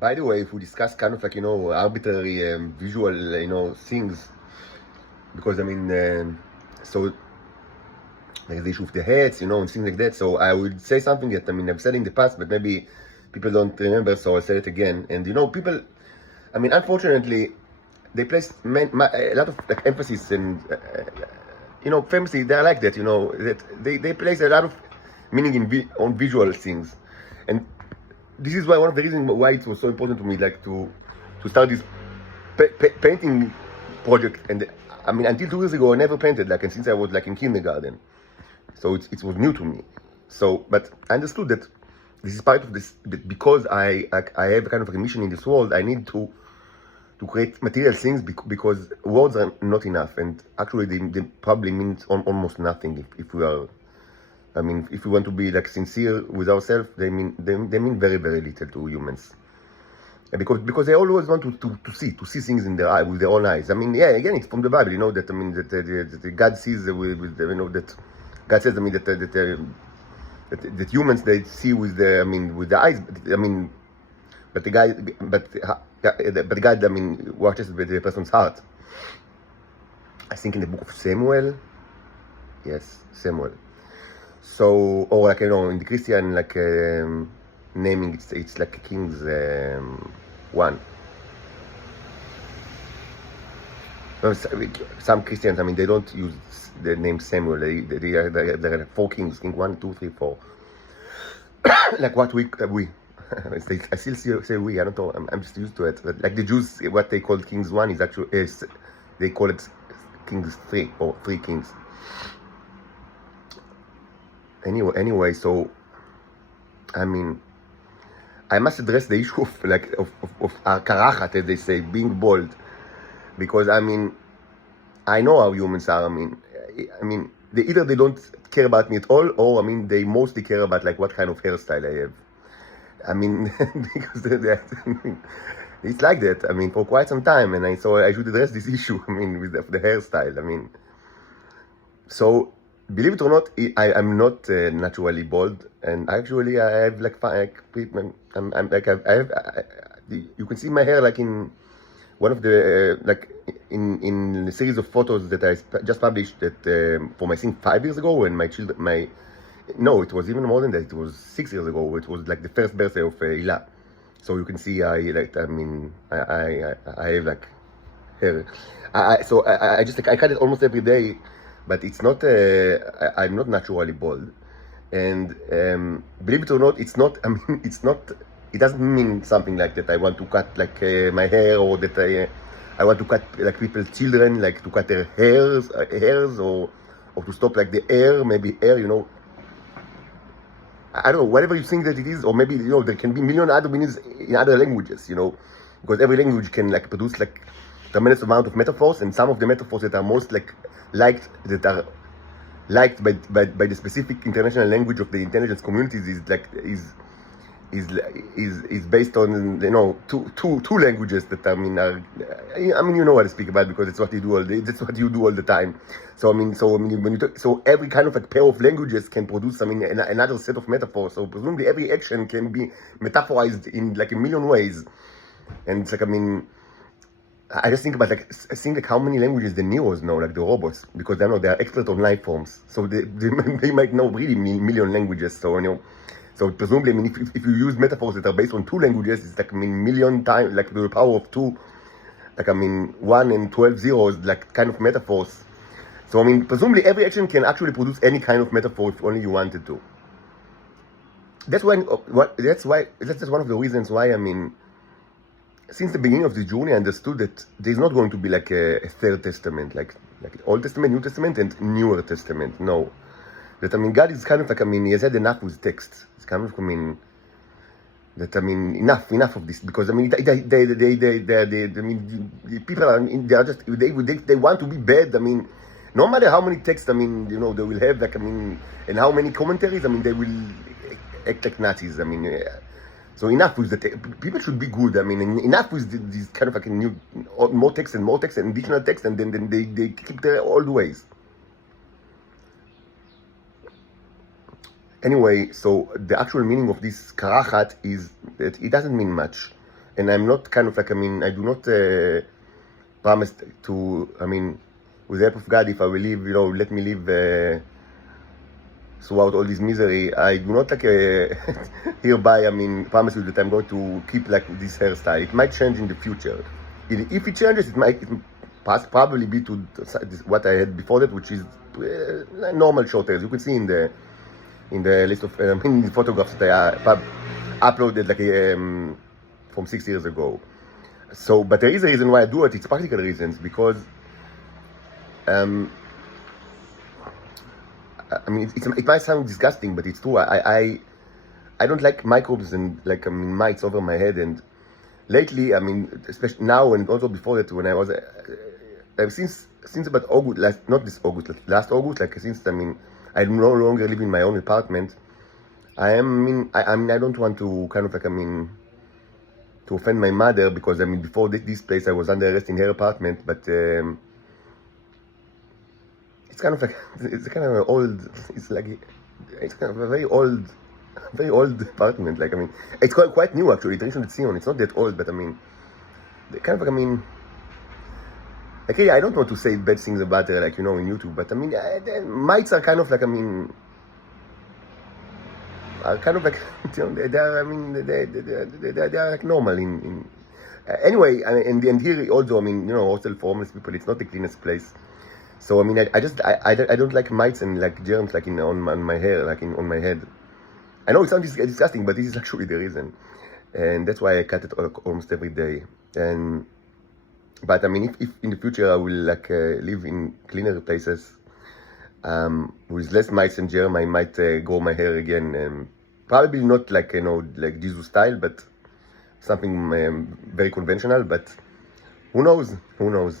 By the way, if we discuss kind of like, arbitrary visual, things, because so there's the issue of the hats, and things like that. So I would say something that, I've said in the past, but maybe people don't remember, so I'll say it again. And, people, unfortunately, they place a lot of like emphasis and, famously, they're like that, that they place a lot of meaning on visual things. And this is why one of the reasons why it was so important to me, like to start this painting project. And until 2 years ago, I never painted, and since I was like in kindergarten, so it was new to me. So, but I understood that this is part of this, that because I have a kind of a mission in this world, I need to create material things because words are not enough, and actually they probably mean almost nothing if we are. If we want to be like sincere with ourselves, they mean very very little to humans. Because they always want to see things in their eye with their own eyes. Again, it's from the Bible, that that God sees with that God says that humans they see with the eyes. But the guy, but God, watches with the person's heart. I think in the book of Samuel, yes, Samuel. So, or like in the Christian naming, it's like Kings 1. Some Christians, they don't use the name Samuel. There are like 4 kings, King 1, 2, 3, 4. Like what we I still say we. I don't know. I'm just used to it. But like the Jews, what they call Kings 1 is actually they call it Kings 3 or 3 kings. Anyway, so I must address the issue of karachat, as they say, being bold, because I know how humans are. They either they don't care about me at all, or they mostly care about like what kind of hairstyle I have. Because it's like that. For quite some time, and I should address this issue. With the hairstyle. So believe it or not, I'm not naturally bald, and actually I have you can see my hair like in one of the in a series of photos that I just published that for I think 5 years ago when no, it was even more than that. It was 6 years ago. It was like the first birthday of Ila. So you can see I have like hair. I just I cut it almost every day, but it's not. I'm not naturally bald, and believe it or not, it's not. It's not. It doesn't mean something like that. I want to cut like my hair, or that I want to cut like people's children, like to cut their hairs, or to stop like the air, maybe air, I don't know, whatever you think that it is, or maybe, there can be million other meanings in other languages, because every language can like produce like tremendous amount of metaphors, and some of the metaphors that are most liked by the specific international language of the intelligence communities is based on two languages that are you know what I speak about, because it's what you do that's what you do all the time. So when you talk, so every kind of pair of languages can produce another set of metaphors. So presumably every action can be metaphorized in like a million ways, and it's like I just think about how many languages the Neos know, like the robots, because they are expert on life forms. So they might know really million languages. So so presumably, if you use metaphors that are based on 2 languages, it's like million times, like to the power of 2, like 1 and 12 zeros, like kind of metaphors. So presumably every action can actually produce any kind of metaphor if only you wanted to. That's why that's one of the reasons why since the beginning of the journey, I understood that there's not going to be like a third testament, like Old Testament, New Testament, and Newer Testament. No. That God is kind of like he has had enough with text. It's kind of that enough of this, because the people are they are just they want to be bad. No matter how many texts they will have and how many commentaries they will act like Nazis. So enough with people should be good. Enough with these kind of new more text and additional text, and then they keep their old ways. Anyway, so the actual meaning of this karachat is that it doesn't mean much. and I'm not kind of like, I mean, I do not promise to, I mean, with the help of God, if I will live, you know, let me live throughout all this misery, I do not like hereby, I mean, promise you that I'm going to keep like this hairstyle. It might change in the future. If it changes, it might probably be to what I had before that, which is normal short hairs. You can see in the list of in the photographs that I uploaded like from 6 years ago. So, but there is a reason why I do it. It's practical reasons, because I mean, it might sound disgusting, but it's true. I don't like microbes and like, I mean, mites over my head. And lately, I mean, especially now and also before that, when I was since about August, last August, like since, I mean, I no longer live in my own apartment. I mean, I don't want to kind of like, I mean, to offend my mother, because I mean, before this place I was under arrest in her apartment, but it's kind of like, it's kind of old, it's kind of a very old apartment. Like, I mean, it's quite new actually, it's not that old, but I mean, kind of like, I mean, okay, I don't want to say bad things about her, like, you know, in YouTube, but I mean, the mites are kind of like, I mean, are kind of like, you know, they are, I mean, they are like normal in anyway, and here also, I mean, you know, hostel for homeless people, it's not the cleanest place. So, I mean, I don't like mites and like germs like on my hair, like on my head. I know it sounds disgusting, but this is actually the reason. And that's why I cut it almost every day. But I mean, if in the future I will like live in cleaner places, with less mites and germ, I might grow my hair again. Probably not like, you know, like Jesus style, but something very conventional. But who knows? Who knows?